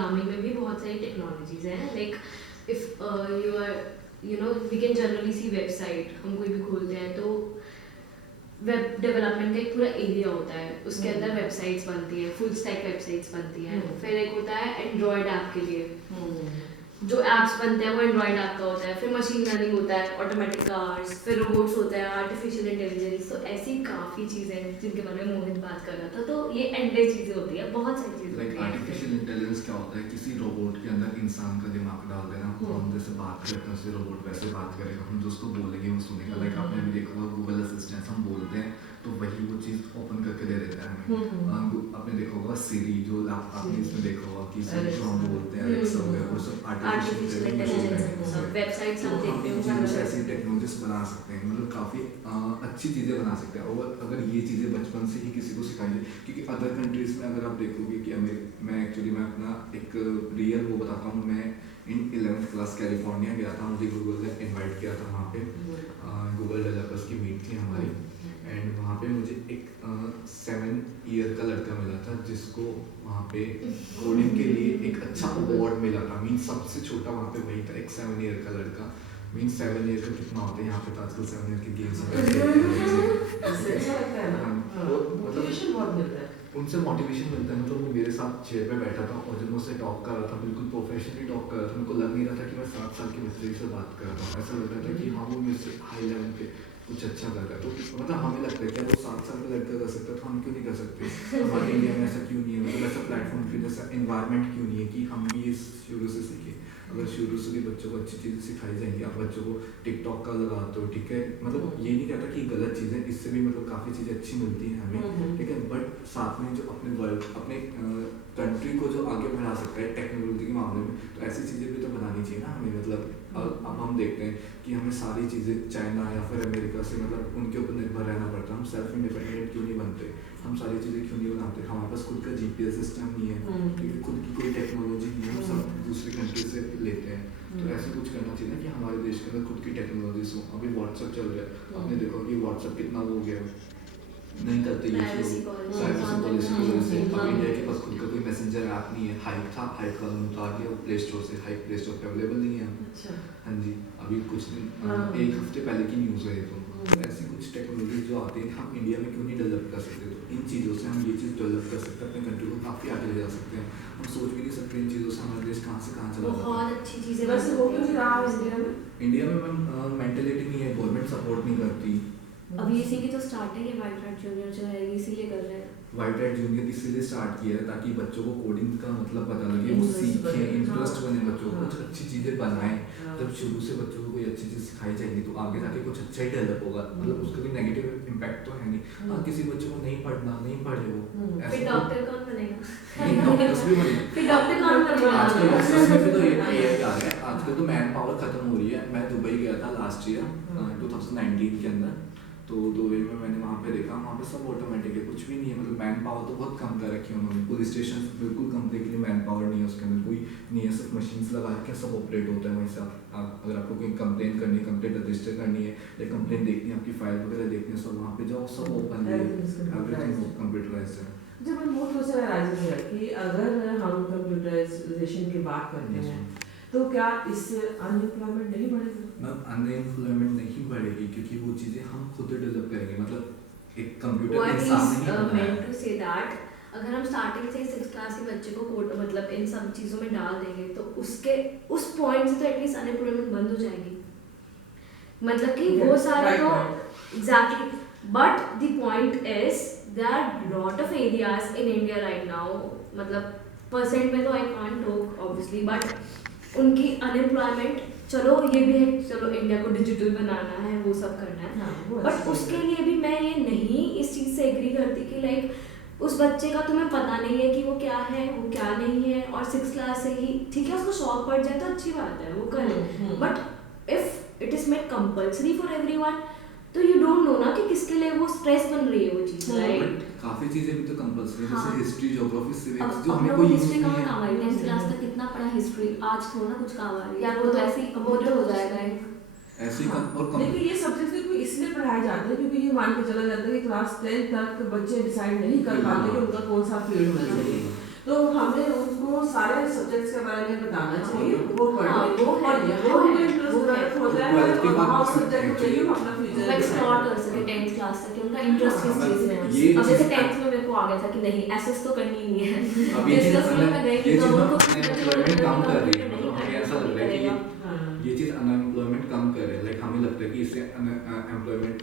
Programming में भी बहुत सारी टेक्नोलॉजीज हैं, like if you are we can generally see website, हम कोई भी खोलते हैं तो वेब डेवलपमेंट का एक पूरा एरिया होता है, उसके अंदर वेबसाइट्स बनती हैं, फुल स्टैक वेबसाइट्स बनती हैं। फिर एक होता है एंड्रॉयड ऐप के लिए, जो एप्स बनते हैं वो एंड्रॉयड ऐप का होता है। फिर मशीन लर्निंग होता है, ऑटोमेटिक कार्स, फिर रोबोट्स होता है, आर्टिफिशियल इंटेलिजेंस। तो ऐसी काफ़ी चीज़ें हैं जिनके बारे में मोहित बात कर रहा था। तो ये एंडलेस चीज़ें होती है, बहुत सारी चीज़ें होती हैं। आर्टिफिशियल इंटेलिजेंस क्या होता है? किसी रोबोट के अंदर इंसान का दिमाग डाल देना, हम जैसे बात करते हैं उससे रोबोट वैसे बात करेगा, हम जो उसको बोलेंगे वो सुनेगा। लाइक आपने भी देखा होगा गूगल असिस्टेंट, हम बोलते हैं तो वही वो चीज़ ओपन करके दे देता है हमें। आपने देखा होगा सीरी, जो आपने इसमें देखा होगा कि जो हम बोलते हैं अलेक्सा वगैरह, वो सब आर्टिफिशियल इंटेलिजेंस है। वेबसाइट्स हम देखते हैं, चीज़ों से ऐसी टेक्नोलॉजीज बना सकते हैं, मतलब काफ़ी अच्छी चीज़ें बना सकते हैं। और अगर ये चीज़ें बचपन से ही किसी को सिखाई जाए, क्योंकि अदर कंट्रीज़ में अगर आप देखोगे कि मैं अपना एक रियल वो बताता हूँ। मैं इन 11th क्लास कैलिफोर्निया गया था, मुझे गूगल ने इनवाइट किया था वहाँ पे, गूगल डेवलपर्स की मीट थी हमारी। एंड वहाँ पे मुझे एक 7 ईयर का लड़का मिला था जिसको वहाँ पे कोडिंग के लिए एक अच्छा अवार्ड मिला था। मीन सबसे छोटा वहाँ पे वही था, एक 7 ईयर का लड़का। मीन 7 ईयर का कितना होता है यहाँ पे? तो आजकल 7 ईयर के गेम्स उनसे मोटिवेशन मिलता है। मतलब वो मेरे साथ चेयर पे बैठा था और जब मैं उससे टॉक कर रहा था, बिल्कुल प्रोफेशनली टॉक कर रहा था, मेरे को लग नहीं रहा था कि मैं 7 साल के बच्चे से बात कर रहा हूँ। ऐसा लग रहा था कि हाँ वो मेरे से हाई लेवल पे कुछ अच्छा कर रहा है। तो मतलब हमें लगता है कि वो 7 साल का लड़का कर सकता है तो हम क्यों नहीं कर सकते? हमारे इंडिया में ऐसा क्यों नहीं है? मतलब ऐसा प्लेटफॉर्म क्यों, जैसा एनवायरनमेंट क्यों नहीं है कि हम ये शुरू से सीखें? अगर शुरू से भी बच्चों को अच्छी चीज़ें सिखाई जाएंगी, आप बच्चों को टिकटॉक का लगाते हो, ठीक है, मतलब ये नहीं कहता कि गलत चीज़ें, इससे भी मतलब काफ़ी चीज़ें अच्छी मिलती हैं हमें, ठीक है, बट साथ में जो अपने वर्ल्ड, अपने कंट्री को जो आगे बढ़ा सकता है टेक्नोलॉजी के मामले में, तो ऐसी चीज़ें भी तो बनानी चाहिए ना हमें। मतलब अब हम देखते हैं कि हमें सारी चीज़ें चाइना या फिर अमेरिका से मतलब उनके ऊपर निर्भर रहना पड़ता है। हम सेल्फ इंडिपेंडेंट क्यों नहीं बनते? हम सारी चीज़ें क्यों नहीं बनाते? हमारे पास खुद का GPS सिस्टम नहीं है, क्योंकि खुद की कोई टेक्नोलॉजी नहीं है, हम सब दूसरी कंट्री से लेते हैं। तो ऐसे कुछ करना चाहिए ना कि हमारे देश के अंदर खुद की टेक्नोलॉजीज हो। अभी व्हाट्सएप चल रहा है, आपने देखा कि व्हाट्सएप कितना वो हो गया है, नहीं करते प्राइवेसी पॉलिसी की वजह से। अब इंडिया के पास खुद का कोई मैसेंजर ऐप नहीं है। हाइप था, हाइप वालों ने उतार दिया प्ले स्टोर से, हाइप प्ले स्टोर पे अवेलेबल नहीं है। हाँ जी, अभी कुछ दिन एक हफ्ते पहले की न्यूज़ है। तो ऐसी कुछ टेक्नोलॉजी जो आती है हम इंडिया में क्यों नहीं डेवलप कर सकते? तो इन चीज़ों से हम ये चीज़ डेवलप कर सकते हैं, अपने कंट्री को काफ़ी आगे ले जा सकते हैं। हम सोच भी नहीं सकते इन चीज़ों से हमारा देश कहाँ से कहाँ चला जाता है। बहुत अच्छी चीज़ें वैसे हो क्यों रहा है इंडिया में मेंटेलिटी नहीं है, गवर्नमेंट सपोर्ट नहीं करती। अभी इसी की तो स्टार्टिंग है, वाइट रेड जूनियर जो है इसीलिए कर रहे हैं। वाइट रेड जूनियर इसीलिए स्टार्ट किया है ताकि बच्चों को कोडिंग का मतलब पता लगे, वो सीखें, इंटरेस्ट बने बच्चों को, कुछ अच्छी चीज़ें बनाएं। जब शुरू से बच्चों को कोई अच्छी चीज़ सिखाई जाएगी तो आगे जाके कुछ अच्छा ही डेवलप होगा। मतलब उसका भी नेगेटिव इम्पैक्ट तो है नहीं। हाँ, किसी बच्चे को नहीं पढ़ना, नहीं पढ़े वो, फिर डॉक्टर कौन बनेगा? नहीं, डॉक्टर्स भी बने। फिर डॉक्टर कौन बनेगा? आजकल डॉक्टर्स में भी तो ये आ गया। आजकल तो मैन पावर खत्म हो रही है। मैं दुबई गया था लास्ट ईयर 2019 के अंदर, तो दुबई में मैंने वहाँ पे देखा, वहाँ पे सब ऑटोमेटिक है, कुछ भी नहीं है। मतलब मैन पावर तो बहुत कम कर रखी है उन्होंने। पुलिस स्टेशन बिल्कुल कम थे कि मैन पावर नहीं है उसके अंदर, कोई नहीं है, सिर्फ मशीन्स लगा के सब ऑपरेट होता है वहीं से। आप अगर आपको कोई कंप्लेन करनी है, कंप्लेंट रजिस्टर करनी है या कंप्लेन देखनी है, आपकी फाइल वगैरह देखनी है, सब वहाँ पे जाओ, सब ओपन है, एवरीथिंग कंप्यूटराइज्ड है। जब हम बहुत दूसरा राइज है कि अगर हम कंप्यूटराइजेशन की बात करते हैं तो क्या इससे अनएम्प्लॉयमेंट नहीं बढ़ेगा? मैम, अनएम्प्लॉयमेंट नहीं बढ़ेगी क्योंकि वो चीज़ें हम खुद डेवलप करेंगे। मतलब एक कंप्यूटर इंसान नहीं बना है। टू से दैट अगर हम स्टार्टिंग से 6th क्लास के बच्चे को कोड मतलब इन सब चीज़ों में डाल देंगे तो उसके उस पॉइंट से तो एटलीस्ट अनएम्प्लॉयमेंट बंद हो जाएगी। मतलब कि वो सारा तो exactly, but the point is there are lot of areas in India right now, मतलब परसेंट में तो I can't talk obviously, but उनकी अनएम्प्लॉयमेंट, चलो ये भी है, चलो इंडिया को डिजिटल बनाना है, वो सब करना है, बट उसके लिए भी मैं ये नहीं इस चीज़ से एग्री करती कि लाइक उस बच्चे का तुम्हें पता नहीं है कि वो क्या है, वो क्या नहीं है, और 6th क्लास से ही ठीक है उसको शौक पड़ जाए तो अच्छी बात है, वो करे, but if it is made compulsory for everyone तो यू डोंट नो ना कि किसके लिए वो स्ट्रेस बन रही है वो चीज़, राइट? काफी चीजें भी तो कंपलसरी है, जैसे हिस्ट्री, ज्योग्राफी, सिविक्स, जो अब हमें कोई यूज हिस्ट्री नहीं कहाँ है। काम आ रही है? 10th क्लास तक कितना पढ़ा हिस्ट्री, आज थोड़ा कुछ काम आ रही है यार, वो तो ऐसे ही कंप्यूटर हो जाएगा ऐसे ही और लेकिन ये सब्जेक्ट भी इसलिए पढ़ाए जाते हैं क्योंकि ये मान के चला जाता है कि क्लास 10 तक बच्चे डिसाइड नहीं कर पाते कि उनका कौन सा फील्ड होना चाहिए। तो हमें उनको सारे सब्जेक्ट्स के बारे में बताना चाहिए, वो पढ़े वो है, और यहाँ वो है, उनको इंटरेस्ट वो है। डेवलप हो जाए Twelfth के और बाद वहाँ उस सब्जेक्ट को actually लेके वो अपना फ्यूचर वो एक्सप्लोर कर सके 10th क्लास तक कि उनका इंटरेस्ट किस चीज़ में है। ये अब जैसे चीज़- 10th में मेरे को आ गया था कि नहीं एसएस तो करनी ही है। अब ये चीज़ जैसे उसमें मैं गई ये तो चीज़ उनको अनएम्प्लॉयमेंट कम कर रही है, मतलब हमें ऐसा लग रहा है कि हाँ। ये चीज़ अनएम्प्लॉयमेंट कम करे, लाइक हमें लगता है कि इससे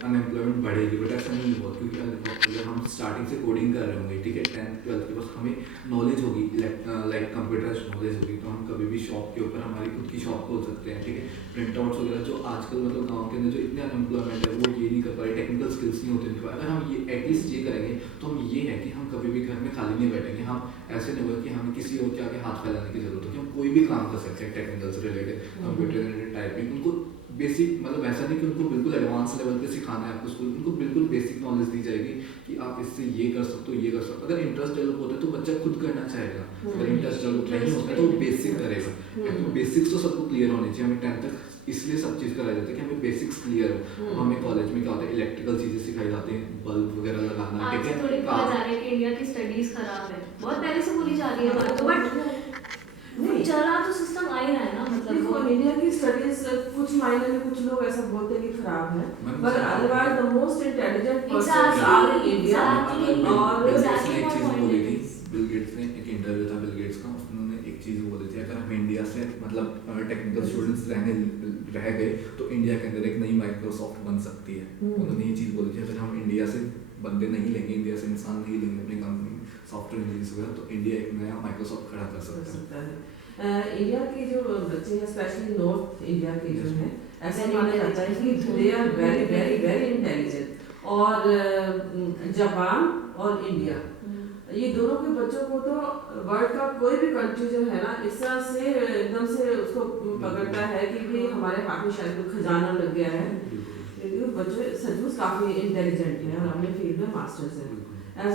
अनएम्प्लॉयमेंट बढ़ेगी, बट ऐसा नहीं हुआ क्योंकि अगर हम स्टार्टिंग से कोडिंग कर रहे होंगे, ठीक है, 10th 12th के पास हमें नॉलेज होगी, लाइक कंप्यूटर नॉलेज होगी, तो हम कभी भी शॉप के ऊपर हमारी खुद की शॉप खोल सकते हैं, ठीक है। प्रिंट आउट्स वगैरह जो आजकल मतलब गाँव के अंदर जो इतने अनएम्प्लॉयमेंट है वो ये नहीं कर पा रहे, टेक्निकल स्किल्स नहीं होते उनके पास। अगर हम ये एटलीस्ट ये करेंगे तो हम ये है कि हम कभी भी घर में खाली नहीं बैठेंगे, हम ऐसे नहीं होगा कि हमें किसी और के आगे हाथ फैलाने की जरूरत है कि हम कोई भी काम कर सकते हैं टेक्निकल से रिलेटेड, कंप्यूटर रिलेटेड, टाइपिंग। उनको बेसिक मतलब ऐसा नहीं कि उनको बिल्कुल एडवांस लेवल पे सिखाना है आपको स्कूल, उनको बिल्कुल बेसिक नॉलेज दी जाएगी कि आप इससे ये कर सकते हो, ये कर सकते हो। अगर इंटरेस्ट डेवलप होता है तो बच्चा खुद करना चाहेगा, अगर इंटरेस्ट डेवलप नहीं होता है तो वो बेसिक करेगा। तो बेसिक्स तो सबको क्लियर होनी चाहिए, हमें 10th तक इसलिए सब चीज़ कराई जाती है कि हमें बेसिक्स क्लियर हो। हमें कॉलेज में क्या होता है, इलेक्ट्रिकल चीज़ें सिखाई जाती हैं, बल्ब वगैरह लगाना, आज ठीक से है। थोड़ी बोला जा रहा है कि इंडिया की स्टडीज खराब है, बहुत पहले से बोली जा रही है बात, बट नहीं चला तो सिस्टम आ ही रहा है ना, मतलब देखो वो इंडिया की स्टडीज कुछ मायने में कुछ लोग ऐसा बोलते हैं कि खराब है, पर otherwise the most intelligent person are in India. और एक चीज़ बोली थी बिल गेट्स ने, एक इंटरव्यू था बिल गेट्स का, उन्होंने एक चीज़ बोली थी, अगर हम इंडिया से मतलब टेक्निकल स्टूडेंट्स रह गए तो इंडिया के अंदर एक नई माइक्रोसॉफ्ट बन सकती है। उन्होंने ये चीज़ बोली थी, अगर हम इंडिया से बंदे नहीं लेंगे, इंडिया से इंसान नहीं लेंगे अपनी कंपनी सॉफ्टवेयर इंजीनियर्स वगैरह, तो इंडिया एक नया माइक्रोसॉफ्ट खड़ा कर सकता है। इंडिया के जो बच्चे हैं स्पेशली नॉर्थ इंडिया के जो हैं, ऐसा माना जाता है कि they are very very very intelligent. और जापान और इंडिया ये दोनों के बच्चों को तो वर्ल्ड का कोई भी कंट्री जो है ना इस तरह से एकदम से उसको पकड़ता है कि भी हमारे हाथ में शायद कोई खजाना लग गया है, क्योंकि बच्चे सचमुच काफ़ी इंटेलिजेंट हैं और अपने फील्ड में मास्टर्स हैं। As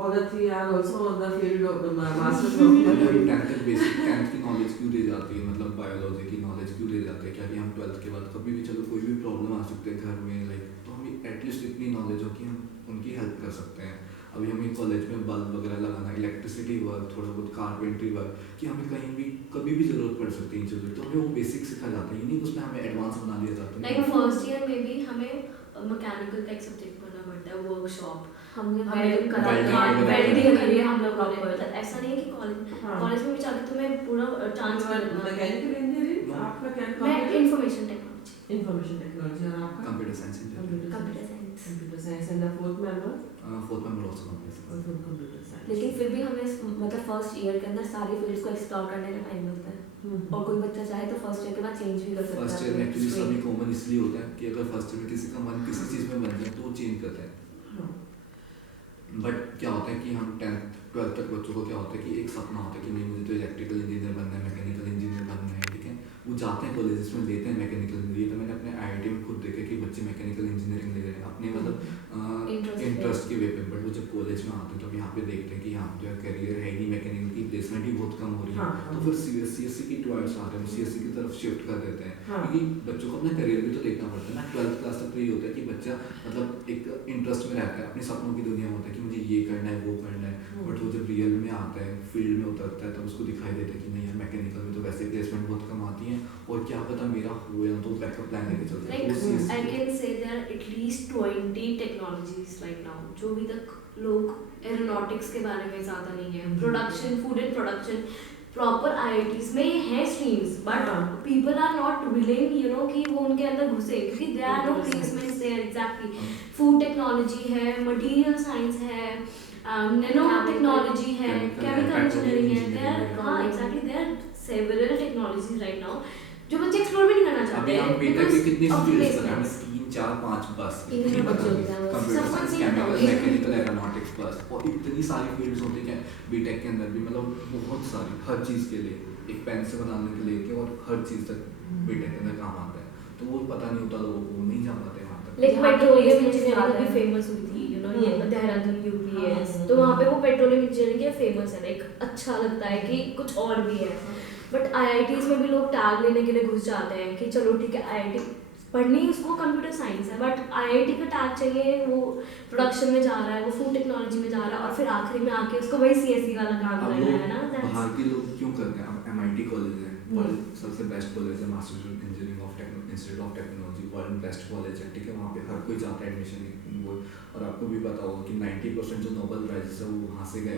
all the three are also on the field of masters of 10th की नॉलेज क्यों दी जाती है, मतलब बायोलॉजी की नॉलेज क्यों दी जाती है, क्या कि हम 12th के बाद कभी भी चलो कोई भी प्रॉब्लम आ सकती है घर में, लाइक तो हमें एटलीस्ट इतनी नॉलेज हो कि हम उनकी हेल्प कर सकते हैं। अभी हमें कॉलेज में बल्ब वगैरह लगाना, इलेक्ट्रिसिटी वर्क, थोड़ा बहुत कारपेंट्री वर्क, कि हमें कहीं भी कभी भी ज़रूरत पड़ सकती है इन चीज़ों की, तो हमें वो बेसिक सिखाया जाता है, ये नहीं उसमें हमें एडवांस बना दिया जाता है। लाइक फर्स्ट ईयर में भी हमें मैकेनिकल का एक सब्जेक्ट पढ़ना पड़ता है, वर्कशॉप हमने welding वेल्डिंग करी है हम लोग कॉलेज, ऐसा नहीं है कि हाँ। कॉलेज में भी जाके तुम्हें पूरा चांस मिलना। मैकेनिकल इंजीनियरिंग आपका क्या मैं इंफॉर्मेशन टेक्नोलॉजी, इंफॉर्मेशन टेक्नोलॉजी और आपका computer science computer science. Computer science and the fourth member fourth में ऑल्सो कंप्यूटर साइंस। लेकिन फिर भी हमें मतलब फर्स्ट ईयर के अंदर सारी फील्ड्स को एक्सप्लोर करने का टाइम मिलता है, और कोई बच्चा चाहे तो फर्स्ट ईयर के बाद चेंज भी कर सकता है। फर्स्ट ईयर में एक्चुअली सभी कॉमन इसलिए होता है कि अगर फर्स्ट ईयर में किसी का मन किसी चीज़ में बन जाए तो वो चेंज करता है। बट क्या होता है कि हम 10th 12th तक बच्चों को क्या होता है कि एक सपना होता है कि नहीं मुझे तो इलेक्ट्रिकल इंजीनियर बनना है, मैकेनिकल इंजीनियर बनना है, ठीक है। वो जाते हैं कॉलेजेस में, लेते हैं मैकेनिकल इंजीनियर। तो मैंने अपने IIT में खुद देखा कि बच्चे मैकेनिकल इंजीनियरिंग ले रहे हैं अपने मतलब इंटरेस्ट के वे पे, बट वो जब कॉलेज में आते हैं तो हम यहाँ पे देखते हैं कि यहाँ जो है करियर है ही मैकेनिकल की, प्लेसमेंट ही बहुत कम हो रही है। तो फिर CSE की टॉयर्स आते हैं, CSE की तरफ शिफ्ट कर देते हैं, क्योंकि बच्चों को अपना करियर भी तो देखना पड़ता है ना। 12th क्लास तक तो ये होता है कि बच्चा मतलब एक इंटरेस्ट में रहता है, अपने सपनों की दुनिया में होता है कि मुझे ये करना है वो करना है, बट वो जब रियल में आता है, फील्ड में उतरता है, तब उसको दिखाई देता है कि नहीं यार मैकेनिकल में तो वैसे प्लेसमेंट बहुत कम आती है, और क्या पता मेरा हो या तो बैकअप प्लान लेके चलता है। Like I can say there are at least 20 technologies right now जो अभी तक लोग एरोनॉटिक्स के बारे में ज़्यादा नहीं है। Production, food and production proper IITs में है streams, but people are not willing you know कि वो उनके अंदर घुसे, क्योंकि there are no placements there. Exactly food technology है, मटेरियल साइंस है, नैनो टेक्नोलॉजी है, केमिकल इंजीनियरिंग है, देयर हाँ exactly there several technologies right now जो बच्चे एक्सप्लोर भी नहीं करना चाहते हैं। बीटेक की कितनी फील्ड्स पता है? 3 4 5 बस इतने बच्चे होते हैं, कंप्यूटर सब साइंस, कुछ नहीं केमिकल, होता। मैकेनिकल, एरोनॉटिक्स बस, और इतनी सारी फील्ड्स होती हैं बीटेक के अंदर भी, मतलब बहुत सारी, हर चीज़ के लिए, एक पेन से बनाने के लेके और हर चीज़ तक बीटेक के अंदर काम आता है। तो वो पता नहीं होता लोगों को, नहीं जा पाते वहाँ तक। लेकिन पेट्रोलियम इंजीनियरिंग भी फेमस हुई थी यू नो, ये देहरादून UPS, तो वहाँ पे वो पेट्रोलियम इंजीनियरिंग फेमस है, लाइक अच्छा लगता है कि कुछ और भी है। बट IITs में भी लोग टैग लेने के लिए घुस जाते हैं कि चलो ठीक है IIT पढ़नी उसको कंप्यूटर साइंस है, बट IIT का टैग चाहिए, वो प्रोडक्शन में जा रहा है, वो फूड टेक्नोलॉजी में जा रहा है, और फिर आखिरी में आके उसको वही CSE वाला काम अब करना लोग है ना। बाहर के लोग क्यों करते हैं? अब MIT कॉलेज है, सबसे बेस्ट कॉलेज है, masters engineering institute of technology, world best college है, ठीक है, वहाँ पे हर कोई चाहता है एडमिशन वो। और आपको भी पता होगा कि 90% जो नोबेल प्राइजेस है वो वहाँ से गए,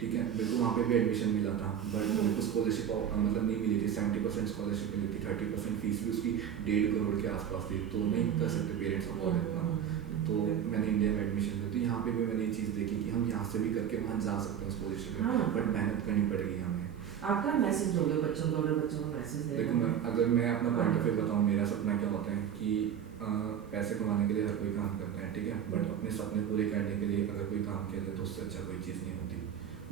ठीक है। मेरे को वहाँ पे भी एडमिशन मिला था, बट मेरे को स्कॉलरशिप मतलब नहीं मिली थी, 70% स्कॉलरशिप मिली थी, 30% फीस भी उसकी 1.5 करोड़ के आसपास थी, तो नहीं कर सकते पेरेंट्स अफोर्ड इतना। तो मैंने इंडिया में एडमिशन ली, तो यहाँ पे भी मैंने ये चीज़ देखी कि हम यहाँ से भी करके वहाँ जा सकते हैं स्कॉलरशिप में, बट मेहनत करनी पड़ेगी हमें। आपका मैसेज दोगे बच्चों को, अगर बच्चों को मैसेज दे? देखो अगर मैं अपना पॉइंट ऑफ व्यू बताऊँ, मेरा सपना क्या होता है कि पैसे कमाने के लिए हर कोई काम करता है, ठीक है, बट अपने सपने पूरे करने के लिए अगर कोई काम किया जाए तो उससे अच्छा कोई चीज़ नहीं होती।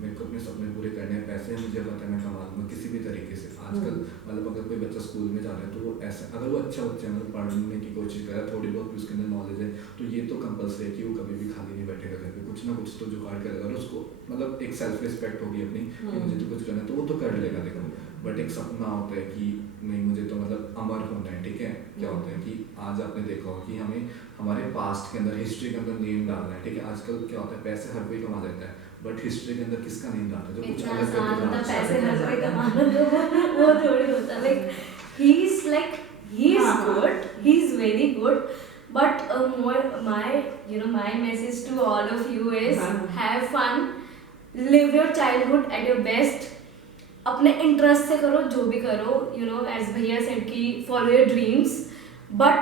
मेरे को अपने सपने पूरे करने हैं, पैसे मुझे पता है मैं कमा लूँगा किसी भी तरीके से। आजकल मतलब अगर कोई बच्चा स्कूल में जा रहा है तो वो ऐसा, अगर वो अच्छा बच्चा है, मतलब पढ़ने की कोशिश कर रहा है, थोड़ी बहुत भी उसके अंदर नॉलेज है, तो ये तो कंपल्सरी है कि वो कभी भी खाली नहीं बैठेगा घर पे, कुछ ना कुछ तो जुगाड़ करेगा, और उसको मतलब एक सेल्फ रिस्पेक्ट होगी अपनी कि मुझे तो कुछ करना है, तो वो तो कर लेगा। देखो बट एक सपना होता है कि नहीं मुझे तो मतलब अमर होना है, ठीक है। क्या होता है कि आज आपने देखा होगा कि हमें हमारे पास्ट के अंदर, हिस्ट्री के अंदर नेम डालना है, ठीक है। आजकल क्या होता है, पैसे हर कोई कमा लेता है, बट हिस्ट्री के अंदर किसका नेम डालता है जो कुछ अलग करके पैसे हर कोई कमाना, वो थोड़ी होता। Like he is good, he is very good, but my message to all of you is have fun, live your childhood at your best, अपने इंटरेस्ट से करो जो भी करो, एज भैया सेड कि follow your dreams, but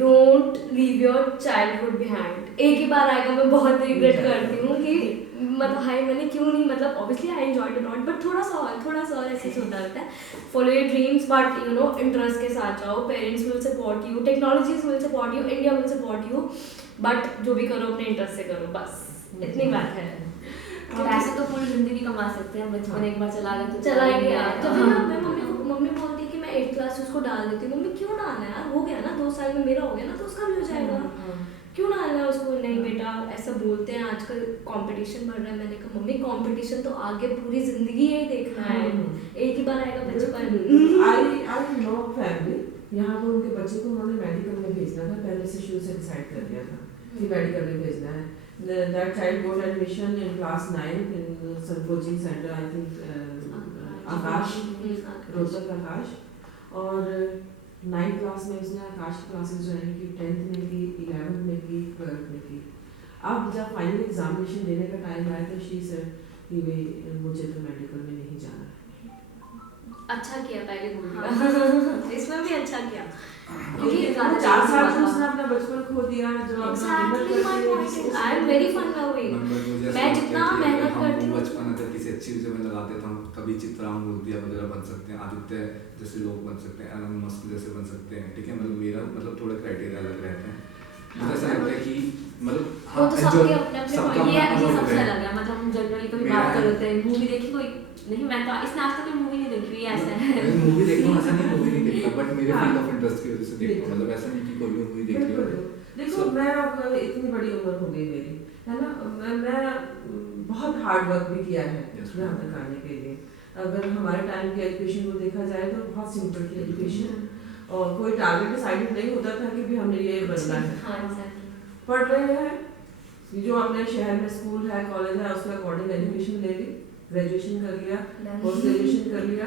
don't leave your childhood behind. एक ही बार आएगा, मैं बहुत रिग्रेट करती हूँ कि मतलब हाई मैंने क्यों नहीं, मतलब obviously I enjoyed it lot, but थोड़ा सा और ऐसे होता रहता है। Follow your dreams, but interest के साथ जाओ, parents will support you, technologies will support you, India will support you, but जो भी करो अपने इंटरेस्ट से करो, बस इतनी बात है। पैसे तो पूरी जिंदगी कमा सकते हैं, बचपन एक बार चला गया तो चला गया। तो फिर मैं मम्मी बोलती है कि मैं 8th क्लास से उसको डाल देती हूँ। मम्मी क्यों डालना है यार, हो गया ना 2 साल में, मेरा हो गया ना तो उसका भी हो जाएगा, क्यों डालना है उसको? नहीं बेटा, ऐसा बोलते हैं, आजकल कंपटीशन बढ़ रहा है। मैंने कहा मम्मी कंपटीशन तो आगे पूरी जिंदगी यही देखना है, एक ही बार आएगा बचपन। आई नो फैमिली, यहाँ पर उनके बच्चे को उन्होंने मेडिकल में भेजना था, पहले से शुरू से डिसाइड कर दिया था कि मेडिकल में भेजना है। That child got admission in class 9 in some coaching center, I think आकाश, रोहतक आकाश, और 9th क्लास में उसने आकाश की क्लासेस ज्वाइन की, 10th में की, 11th में की, 12th में की। अब जब फाइनल एग्जामिनेशन देने का टाइम आया तो शी सेड कि भाई मुझे तो मेडिकल में नहीं जाना है। अच्छा किया पहले बोल दिया। इसमें भी अच्छा किया, क्योंकि 4 साल में उसने अपना बचपन खो दिया, जो Exactly my point. I am very fun loving. मैं जितना मेहनत करती हूँ, बचपन अगर किसी अच्छी चीज़ में लगा देता हूँ, कभी चित्रांग मूर्तियाँ वगैरह बन सकते हैं, आदित्य जैसे लोग बन सकते हैं, एलन मस्क जैसे बन सकते हैं, ठीक है। मतलब मेरा थोड़ा क्राइटेरिया अलग रहता है। मुझे ऐसा लगता है कि मतलब वो तो सबके अपने ये सबसे अलग है। मतलब हम जनरली कभी बात कर लेते हैं, मूवी देखी कोई नहीं, मैं तो इसने आज तक मूवी नहीं देखी, ऐसा है। मूवी देखता हूँ, ऐसा नहीं मूवी नहीं देखता, बट मेरे फील्ड ऑफ इंटरेस्ट की वजह से देखता हूँ, मतलब ऐसा नहीं कि कोई भी मूवी देख रही हो। देखो मैं अब इतनी बड़ी उम्र हो गई मेरी, है ना, मैं बहुत हार्ड वर्क भी किया है यहाँ तक आने के लिए। अगर हमारे टाइम की एजुकेशन को देखा जाए तो बहुत सिंपल थी एजुकेशन, और कोई टारगेट डिसाइडेड नहीं होता था कि भी हमने ये बनना है। पढ़ रहे हैं, जो अपने शहर में स्कूल है, कॉलेज है, उसके अकॉर्डिंग एजुकेशन ले ली, ग्रेजुएशन कर लिया, पोस्ट ग्रेजुएशन कर लिया,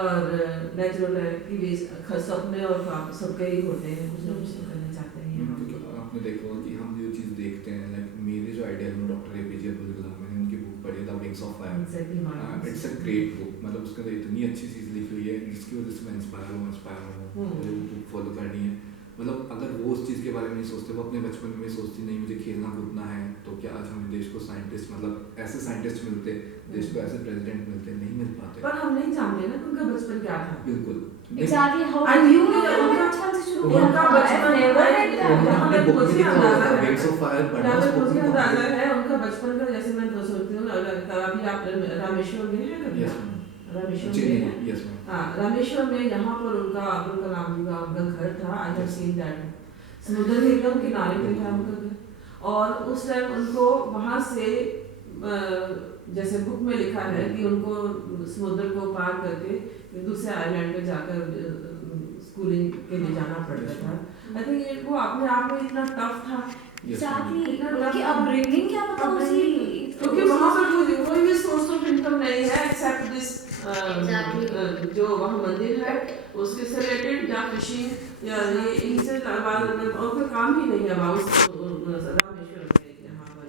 और नेचुरल है कि सपने और ख्वाब सबके ही होते हैं, कुछ ना कुछ करना चाहते हैं। आपने देखा होगा कि हम जो चीज़ देखते हैं, लाइक मेरे जो आइडिया है डॉक्टर APJ अब्दुल कलाम, मैंने उनकी बुक पढ़ी the wings of fire. It's a great book, मतलब उसके अंदर इतनी अच्छी चीज़ लिखी हुई है जिसकी वजह से मैं इंस्पायर हूँ, मुझे वो बुक फॉलो करनी है। मतलब अगर वो उस चीज़ के बारे में नहीं सोचते, वो अपने बचपन में सोचती नहीं मुझे खेलना कूदना है, तो क्या आज हमें देश को साइंटिस्ट, मतलब ऐसे साइंटिस्ट मिलते, देश को ऐसे प्रेसिडेंट मिलते, नहीं मिल पाते। पर हम नहीं जानते ना उनका बचपन क्या था। बिल्कुल Exactly how you know बचपन से शुरू किया उनका था, बचपन हमने बुक में देखा होगा विंग्स ऑफ फायर, मुझे अंदाजा है उनका बचपन का। जैसे मैं तो सोचती हूँ अभी आप रामेश्वर में है कभी? रामेश्वर में यस हाँ, रामेश्वर में यहाँ पर उनका अब्दुल कलाम जी का उनका घर था। आई हैव सीन दैट, समुद्र के एकदम किनारे पे था उनका घर, और उस टाइम उनको वहाँ से जैसे बुक में लिखा है कि उनको समुद्र को पार करके दूसरे आइलैंड पे जाकर स्कूलिंग के लिए जाना पड़ता था। आई थिंक वो अपने आप में इतना टफ था एग्जैक्टली, उनकी अपब्रिंगिंग क्या पता उसी, क्योंकि वहाँ पर कोई भी सोर्स ऑफ इनकम नहीं है एक्सेप्ट दिस जो वहाँ मंदिर है उसके से रिलेटेड या फिशिंग या ये इनसे और कोई काम ही नहीं है अबाउट रामेश्वर में यहाँ पर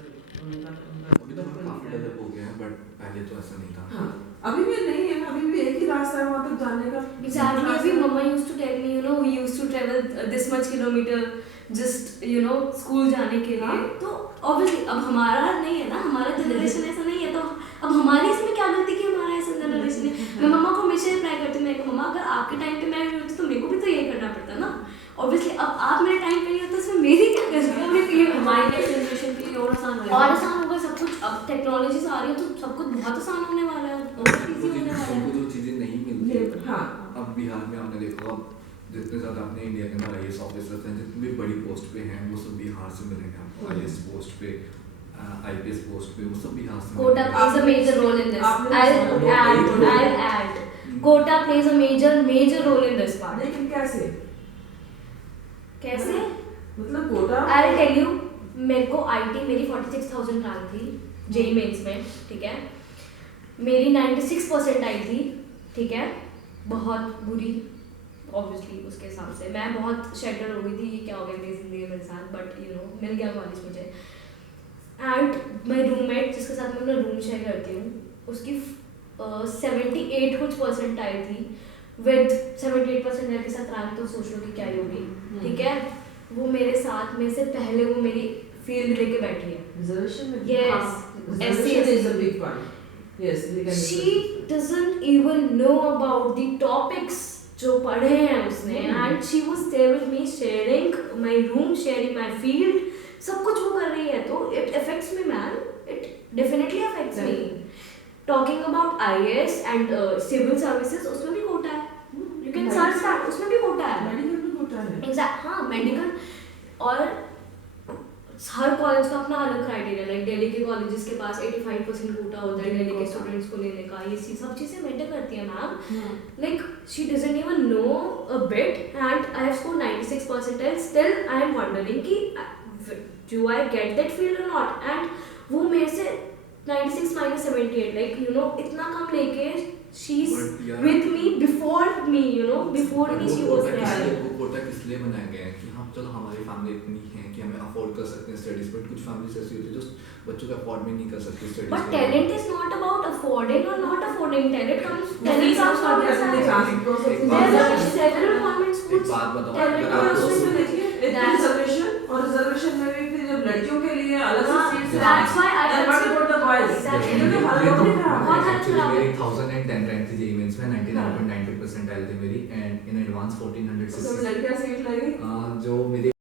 अभी तो काफी डेवलप हो गया है, बट पहले तो ऐसा नहीं था। हाँ, अभी भी नहीं है, अभी भी एक ही रास्ता है वहाँ तक जाने का। Exactly. अभी मम्मा used to tell me, you know, we used to travel this much kilometer just, you know, school जाने के लिए। तो obviously अब हमारा नहीं है ना, हमारा जनरेशन ऐसा नहीं है, तो अब हमारी इसमें क्या गलती कि हमारा ऐसा जनरेशन है। मैं मम्मा को हमेशा रिप्लाई करती हूँ, मैं कहूँ मम्मा अगर आपके टाइम पे मैं होती तो मेरे को भी तो ये करना पड़ता ना। Obviously अब आप मेरे टाइम पे नहीं होते, इसमें मेरी क्या गलती है? मेरे ये हमारी नेक्स्ट जनरेशन के लिए और आसान हो और आसान होगा सब कुछ। अब टेक्नोलॉजी आ रही है तो सब कुछ बहुत आसान होने वाला है, बहुत इजी होने वाला है। हमको जो चीजें नहीं मिलती, हाँ, अब बिहार में आपने देखा, अब जितने ज़्यादा अपने इंडिया के अंदर IAS ऑफिसर्स हैं, जितनी भी बड़ी पोस्ट पे हैं, वो सब बिहार से मिलेंगे आपको। IAS पोस्ट पे, IPS पोस्ट पे, वो सब बिहार से Quota plays a major role in this. I'll add. Quota plays a major role in this part. लेकिन कैसे कैसे? मतलब कोटा I'll tell you. मेरे को IT मेरी 46,000 रैंक थी JEE मेंस में, ठीक है। मेरी 96% आई थी, ठीक है। बहुत बुरी ऑब्वियसली उसके हिसाब से मैं बहुत शेटर हो गई थी, ये क्या हो गया मेरी जिंदगी मेरे साथ, बट यू नो मिल गया कॉलेज मुझे। एंड माई रूममेट जिसके साथ मैं अपना रूम शेयर करती हूँ, उसकी 78 कुछ परसेंट आई थी। विद 78% के साथ रैंक तो सोच लो कि क्या ही होगी, ठीक है। वो मेरे साथ में से पहले वो मेरी फील्ड लेके बैठी है। रिजर्वेशन में Yes. Reservation is a big one. Yes, She doesn't even know about the topics जो पढ़े हैं उसने, and she was there with me sharing my room, sharing my field, सब कुछ वो कर रही है, तो it affects me man, it definitely affects me. Talking about IAS and civil services, उसमें भी कोटा है, you can search that, उसमें भी कोटा है, मेडिकल में कोटा है। exact, हाँ मेडिकल। और हर कॉलेज का अपना अलग क्राइटेरिया, लाइक दिल्ली के कॉलेजेस के पास 85% कोटा होता है दिल्ली के स्टूडेंट्स को लेने का, ये सब चीज़ें मैटर करती हैं ma'am. Like she doesn't even know a bit and I have scored 96 percentile, still I am wondering कि do I get that field और नॉट। एंड वो मेरे से 96 minus 78, लाइक यू नो इतना कम लेके she is with me before me, you know before me she was there. वो quota किस लिए बनाया गया है कि हाँ चलो हमारी फैमिली इतनी है कि हमें अफोर्ड कर सकते हैं स्टडीज, बट कुछ फैमिलीज ऐसी होती है जो बच्चों को अफोर्ड भी नहीं कर सकती studies. But talent is not about affording or not affording. Talent comes from There are several government schools. एक बात बताओ, talent अगर आपको comes from- रिजर्वेशन और रिजर्वेशन में भी जब लड़कियों के लिए अलग से seats That's why I consider the boys। Exactly. क्योंकि हर ये तो लोग बहुत हालत actually खराब है। मेरी 1010 रैंक थी JEE मेंस में, 99.92% आई थी मेरी, एंड इन एडवांस 1460। लड़कियां सीट